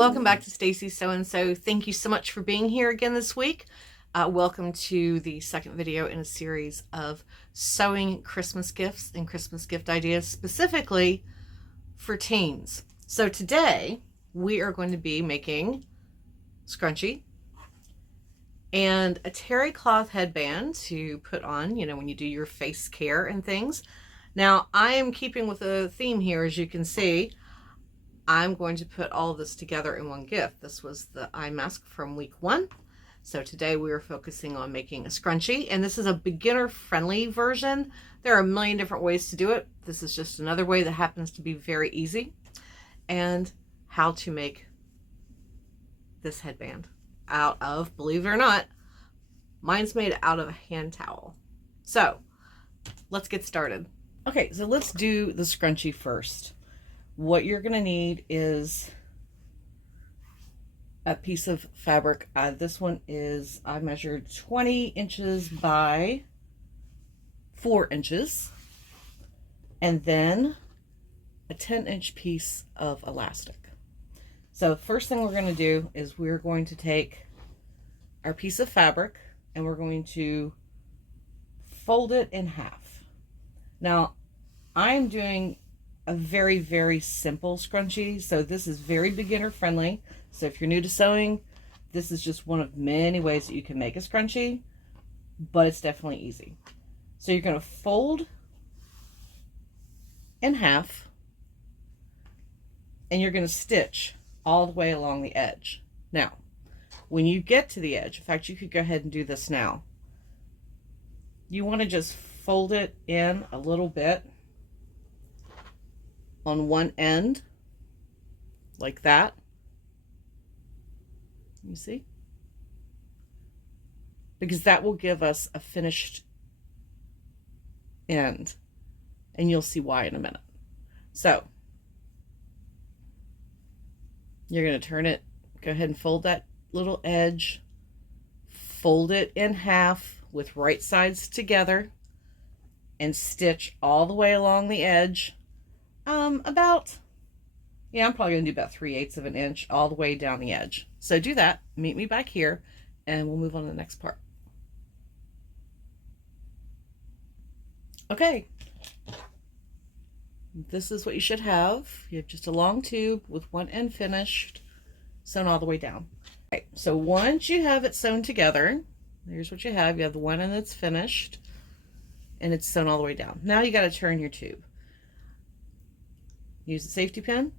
Welcome back to Stacy's Sew and So. Thank you so much for being here again this week. Welcome to the second video in a series of sewing Christmas gifts and Christmas gift ideas specifically for teens. So today we are going to be making scrunchie and a terry cloth headband to put on, when you do your face care and things. Now I am keeping with a theme here, as you can see. I'm going to put all of this together in one gift. This was the eye mask from week 1. So today we are focusing on making a scrunchie, and this is a beginner friendly version. There are a million different ways to do it. This is just another way that happens to be very easy. And how to make this headband out of, believe it or not, mine's made out of a hand towel. So let's get started. Okay, so let's do the scrunchie first. What you're going to need is a piece of fabric. This one is, I measured 20 inches by 4 inches. And then a 10-inch piece of elastic. So first thing we're going to do is we're going to take our piece of fabric and we're going to fold it in half. Now, I'm doing a very, very simple scrunchie, so this is very beginner friendly. So if you're new to sewing, this is just one of many ways that you can make a scrunchie, but it's definitely easy. So you're going to fold in half and you're going to stitch all the way along the edge. Now, when you get to the edge, in fact, you could go ahead and do this now. You want to just fold it in a little bit on one end, like that. You see? Because that will give us a finished end, and you'll see why in a minute. So you're going to turn it, go ahead and fold that little edge, fold it in half with right sides together, and stitch all the way along the edge. I'm probably going to do about 3/8 of an inch all the way down the edge. So do that, meet me back here, and we'll move on to the next part. Okay, this is what you should have. You have just a long tube with one end finished, sewn all the way down. Okay, so once you have it sewn together, here's what you have. You have the one end that's finished, and it's sewn all the way down. Now you got to turn your tube. Use the safety pin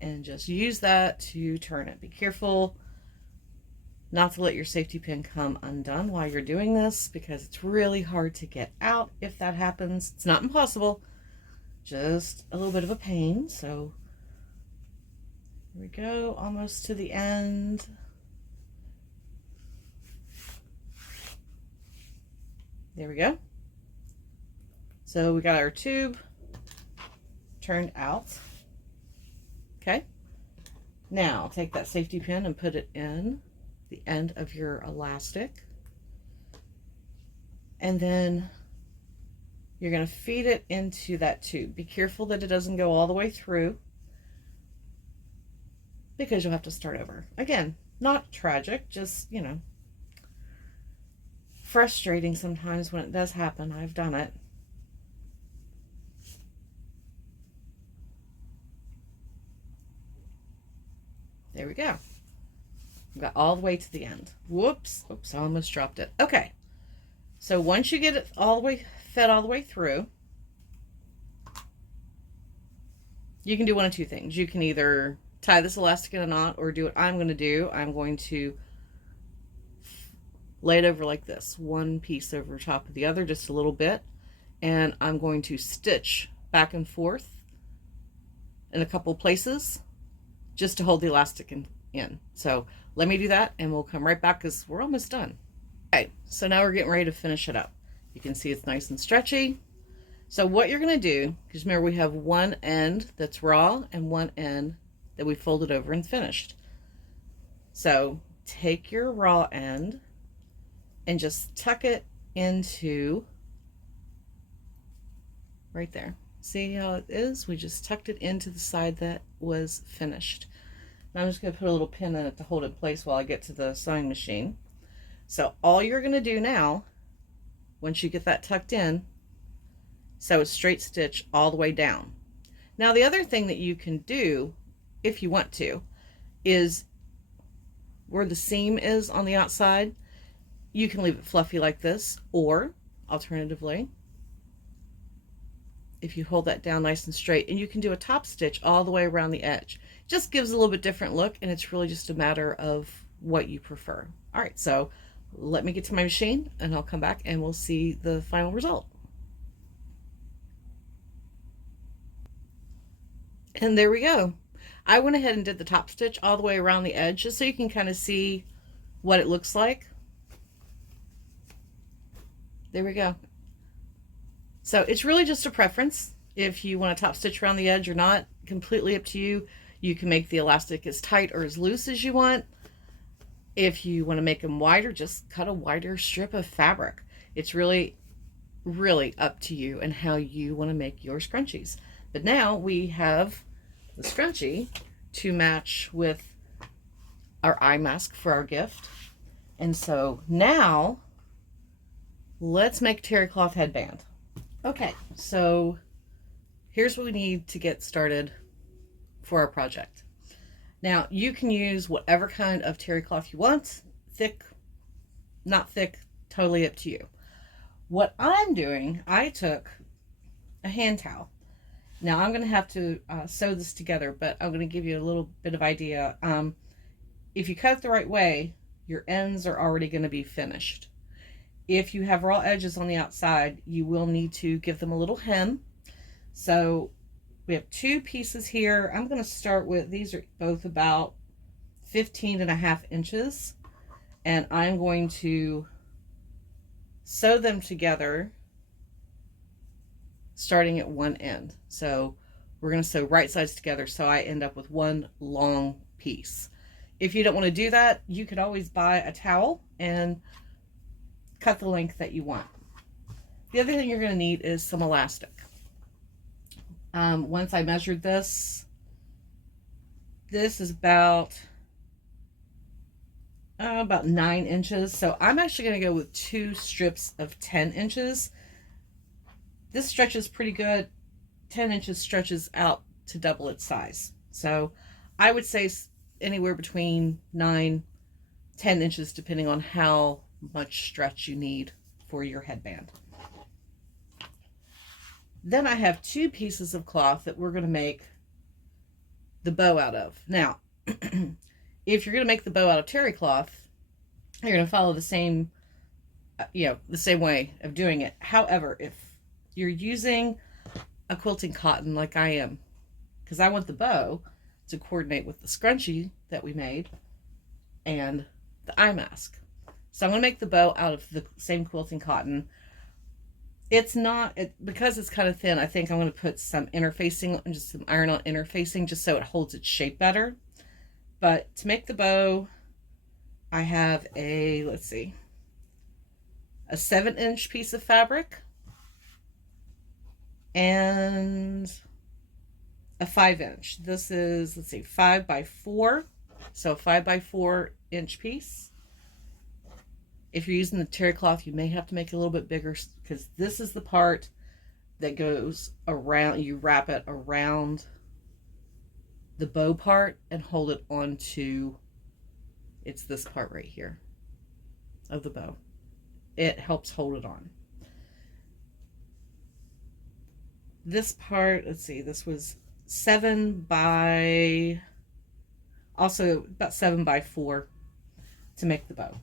and just use that to turn it. Be careful not to let your safety pin come undone while you're doing this, because it's really hard to get out if that happens. It's not impossible, just a little bit of a pain. So here we go, almost to the end. There we go. So we got our tube turned out. Okay. Now take that safety pin and put it in the end of your elastic. And then you're going to feed it into that tube. Be careful that it doesn't go all the way through, because you'll have to start over. Again, not tragic, just, frustrating sometimes when it does happen. I've done it. There we go. We got all the way to the end. Whoops. Oops, I almost dropped it. Okay. So once you get it all the way fed all the way through, you can do one of two things. You can either tie this elastic in a knot, or do what I'm going to do. I'm going to lay it over like this, one piece over top of the other, just a little bit, and I'm going to stitch back and forth in a couple places just to hold the elastic in. So let me do that and we'll come right back, because we're almost done. Okay, so now we're getting ready to finish it up. You can see it's nice and stretchy. So what you're going to do, because remember we have one end that's raw and one end that we folded over and finished. So take your raw end and just tuck it into right there. See how it is? We just tucked it into the side that was finished. Now I'm just going to put a little pin in it to hold it in place while I get to the sewing machine. So all you're going to do now, once you get that tucked in, sew a straight stitch all the way down. Now the other thing that you can do, if you want to, is where the seam is on the outside, you can leave it fluffy like this, or alternatively, if you hold that down nice and straight, and you can do a top stitch all the way around the edge. Just gives a little bit different look, and it's really just a matter of what you prefer. All right, so let me get to my machine and I'll come back and we'll see the final result. And there we go. I went ahead and did the top stitch all the way around the edge just so you can kind of see what it looks like. There we go. So it's really just a preference. If you want a top stitch around the edge or not, completely up to you. You can make the elastic as tight or as loose as you want. If you want to make them wider, just cut a wider strip of fabric. It's really, really up to you and how you want to make your scrunchies. But now we have the scrunchie to match with our eye mask for our gift. And so now let's make a terry cloth headband. Okay, so here's what we need to get started for our project. Now you can use whatever kind of terry cloth you want, thick, not thick, totally up to you. What I'm doing, I took a hand towel. Now I'm going to have to sew this together, but I'm going to give you a little bit of idea. If you cut it the right way, your ends are already going to be finished. If you have raw edges on the outside, you will need to give them a little hem. So we have two pieces here. I'm going to start with, these are both about 15.5 inches. And I'm going to sew them together starting at one end. So we're going to sew right sides together so I end up with one long piece. If you don't want to do that, you could always buy a towel and cut the length that you want. The other thing you're going to need is some elastic. Once I measured this is about 9 inches. So I'm actually going to go with 2 strips of 10 inches. This stretches pretty good. 10 inches stretches out to double its size. So I would say anywhere between 9-10 inches, depending on how much stretch you need for your headband. Then I have 2 pieces of cloth that we're going to make the bow out of. Now, if you're going to make the bow out of terry cloth, you're going to follow the same, the same way of doing it. However, if you're using a quilting cotton like I am, because I want the bow to coordinate with the scrunchie that we made and the eye mask. So I'm going to make the bow out of the same quilting cotton. It's not, because it's kind of thin, I think I'm going to put some interfacing, just some iron-on interfacing, just so it holds its shape better. But to make the bow, I have a, let's see, a 7-inch piece of fabric and a 5-inch. This is, let's see, 5 by 4, so 5 by 4 inch piece. If you're using the terry cloth, you may have to make it a little bit bigger, because this is the part that goes around, you wrap it around the bow part and hold it onto, it's this part right here of the bow. It helps hold it on. This part, let's see, this was 7 by, also about 7 by 4 to make the bow.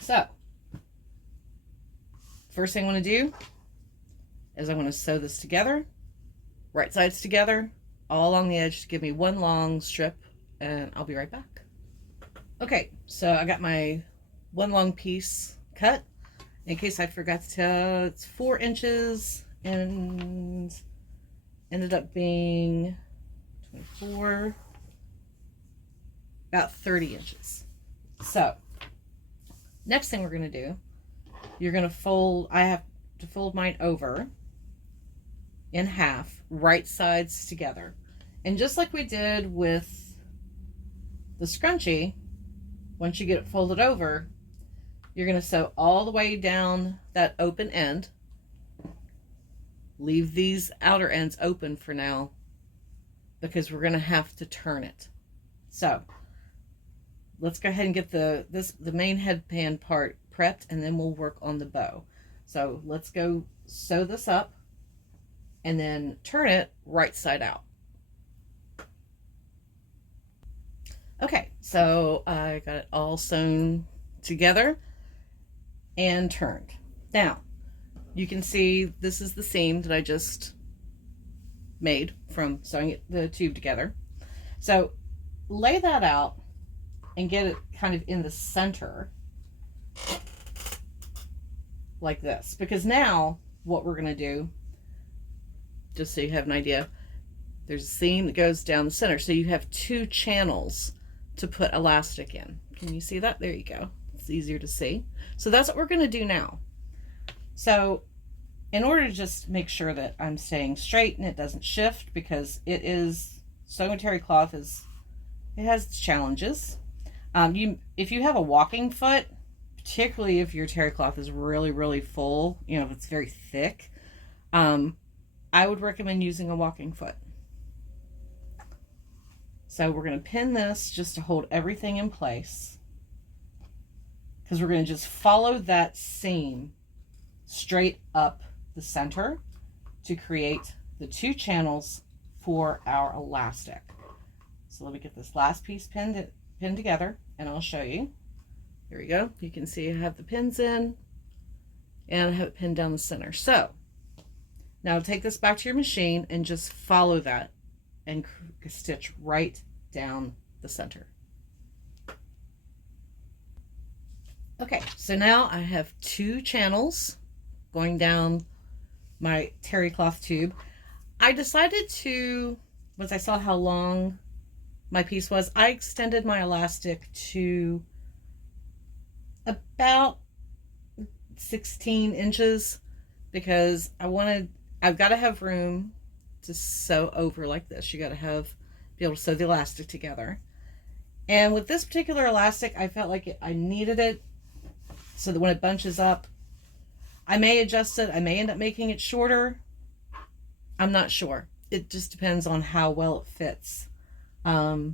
So, first thing I want to do is I want to sew this together, right sides together, all along the edge to give me one long strip, and I'll be right back. Okay, so I got my one long piece cut. In case I forgot to tell, it's 4 inches and ended up being 24, about 30 inches. So, next thing we're going to do, you're going to fold, I have to fold mine over in half, right sides together. And just like we did with the scrunchie, once you get it folded over, you're going to sew all the way down that open end. Leave these outer ends open for now because we're going to have to turn it. So let's go ahead and get the main headband part prepped, and then we'll work on the bow. So let's go sew this up and then turn it right side out. Okay, so I got it all sewn together and turned. Now, you can see this is the seam that I just made from sewing the tube together. So lay that out and get it kind of in the center like this, because now what we're going to do, just so you have an idea, there's a seam that goes down the center, so you have two channels to put elastic in. Can you see that? There you go. It's easier to see. So that's what we're going to do now. So in order to just make sure that I'm staying straight and it doesn't shift, because it is, sewing terry cloth is, it has its challenges. If you have a walking foot, particularly if your terry cloth is really, really full, you know, if it's very thick, I would recommend using a walking foot. So we're going to pin this just to hold everything in place, because we're going to just follow that seam straight up the center to create the two channels for our elastic. So let me get this last piece pinned together and I'll show you. Here we go. You can see I have the pins in and I have it pinned down the center. So now take this back to your machine and just follow that and stitch right down the center. Okay, so now I have two channels going down my terry cloth tube. I decided to, once I saw how long my piece was, I extended my elastic to about 16 inches because I've got to have room to sew over like this. You got to be able to sew the elastic together. And with this particular elastic, I felt like I needed it so that when it bunches up, I may adjust it. I may end up making it shorter. I'm not sure. It just depends on how well it fits. But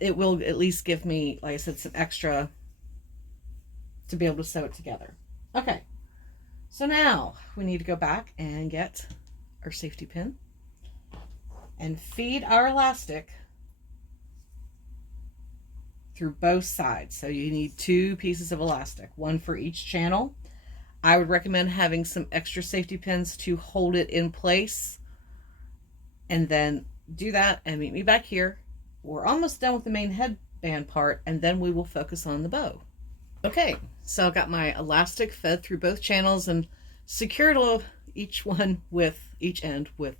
it will at least give me, like I said, some extra to be able to sew it together. Okay, so now we need to go back and get our safety pin and feed our elastic through both sides. So you need two pieces of elastic, one for each channel. I would recommend having some extra safety pins to hold it in place, and then do that and meet me back here. We're almost done with the main headband part, and then we will focus on the bow. Okay, so I've got my elastic fed through both channels and secured each end with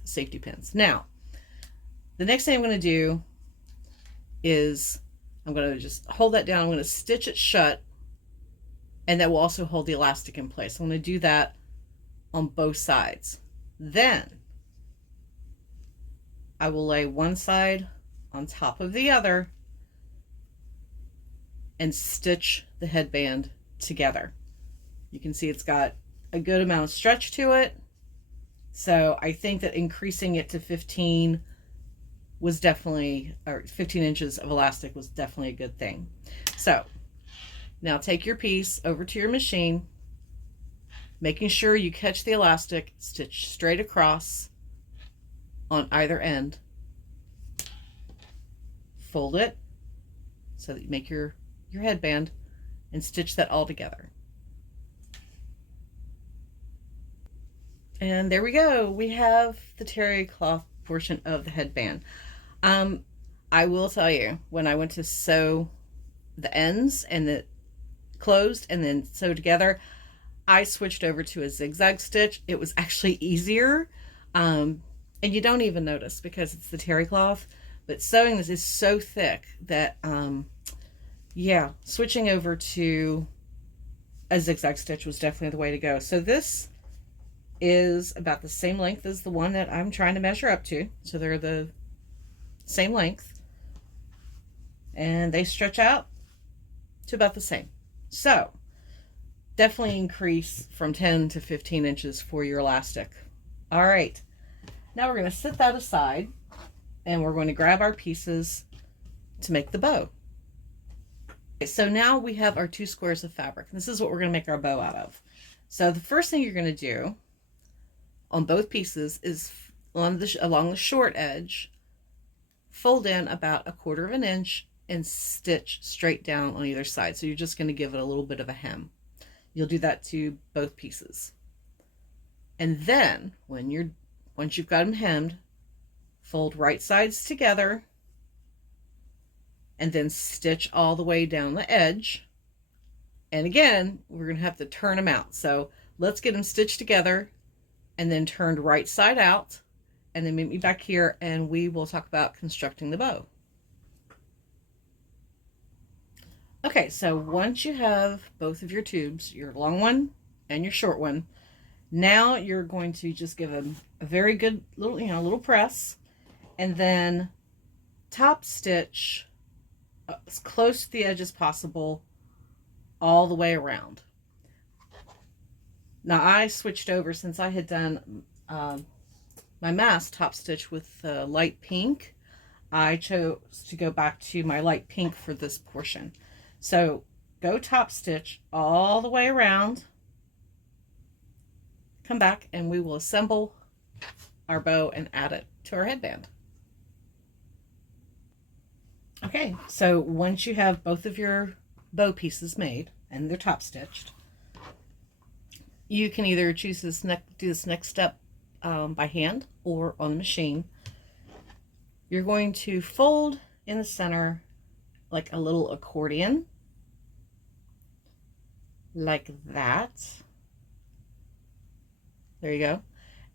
safety pins. Now, the next thing I'm going to do is I'm going to just hold that down. I'm going to stitch it shut, and that will also hold the elastic in place. I'm going to do that on both sides. Then I will lay one side on top of the other and stitch the headband together. You can see it's got a good amount of stretch to it. So I think that increasing it to 15 was definitely, or 15 inches of elastic was definitely a good thing. So now take your piece over to your machine, making sure you catch the elastic, stitch straight across on either end. Fold it so that you make your headband and stitch that all together. And there we go. We have the terry cloth portion of the headband. I will tell you, when I went to sew the ends and it closed and then sew together, I switched over to a zigzag stitch. It was actually easier. And you don't even notice because it's the terry cloth. But sewing this is so thick that, yeah, switching over to a zigzag stitch was definitely the way to go. So this is about the same length as the one that I'm trying to measure up to. So they're the same length. And they stretch out to about the same. So definitely increase from 10 to 15 inches for your elastic. All right. Now we're going to set that aside and we're going to grab our pieces to make the bow. Okay, so now we have our 2 squares of fabric. This is what we're going to make our bow out of. So the first thing you're going to do on both pieces is along the short edge, fold in about 1/4 of an inch and stitch straight down on either side. So you're just going to give it a little bit of a hem. You'll do that to both pieces. And then once you've got them hemmed, fold right sides together and then stitch all the way down the edge. And again, we're going to have to turn them out. So let's get them stitched together and then turned right side out, and then meet me back here and we will talk about constructing the bow. Okay, so once you have both of your tubes, your long one and your short one, now you're going to just give them a very good little press, and then top stitch as close to the edge as possible all the way around. Now I switched over since I had done my mask top stitch with light pink. I chose to go back to my light pink for this portion. So go top stitch all the way around, come back, and we will assemble our bow and add it to our headband. Okay, so once you have both of your bow pieces made and they're top stitched, you can either choose do this next step by hand or on the machine. You're going to fold in the center like a little accordion, like that. There you go.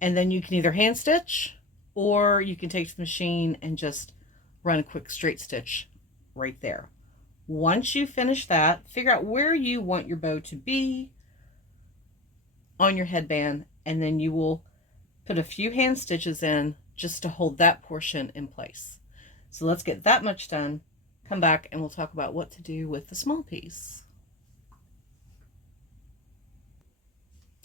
And then you can either hand stitch, or you can take to the machine and just run a quick straight stitch right there. Once you finish that, figure out where you want your bow to be on your headband, and then you will put a few hand stitches in just to hold that portion in place. So let's get that much done, come back, and we'll talk about what to do with the small piece.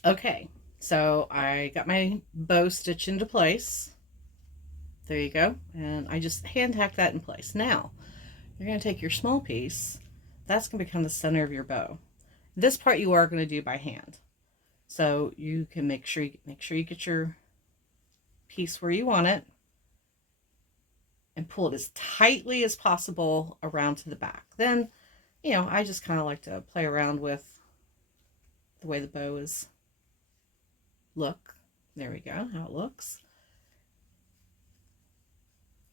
Okay, so I got my bow stitched into place. There you go. And I just hand tack that in place. Now, you're going to take your small piece. That's going to become the center of your bow. This part you are going to do by hand. So you can make sure you get your piece where you want it and pull it as tightly as possible around to the back. Then, I just kind of like to play around with the way the bow is look. There we go, how it looks.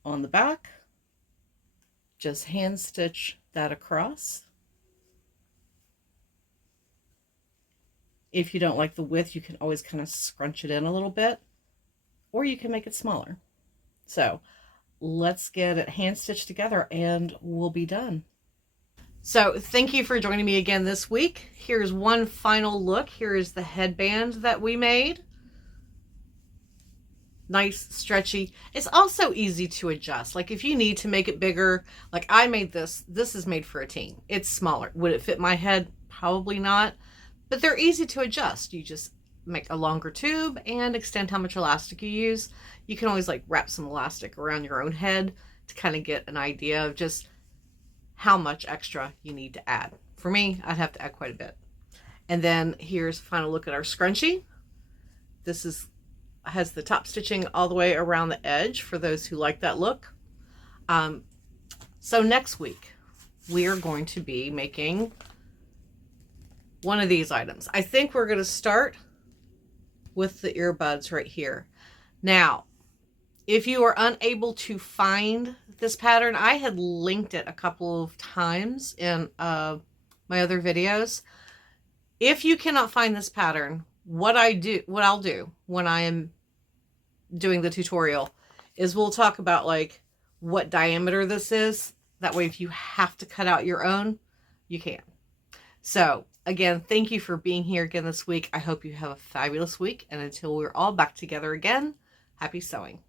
On the back, just hand stitch that across. If you don't like the width, you can always kind of scrunch it in a little bit, or you can make it smaller. So let's get it hand stitched together and we'll be done. So thank you for joining me again this week. Here's one final look. Here is the headband that we made. Nice, stretchy. It's also easy to adjust. Like if you need to make it bigger, like I made this is made for a teen. It's smaller. Would it fit my head? Probably not, but they're easy to adjust. You just make a longer tube and extend how much elastic you use. You can always like wrap some elastic around your own head to kind of get an idea of just how much extra you need to add. For me, I'd have to add quite a bit. And then here's a final look at our scrunchie. This has the top stitching all the way around the edge for those who like that look. So next week we are going to be making one of these items. I think we're going to start with the earbuds right here. Now, if you are unable to find this pattern, I had linked it a couple of times in my other videos. If you cannot find this pattern, what I'll do when I am doing the tutorial is we'll talk about like what diameter this is. That way, if you have to cut out your own, you can. So Again, thank you for being here again this week. I hope you have a fabulous week. And until we're all back together again, happy sewing.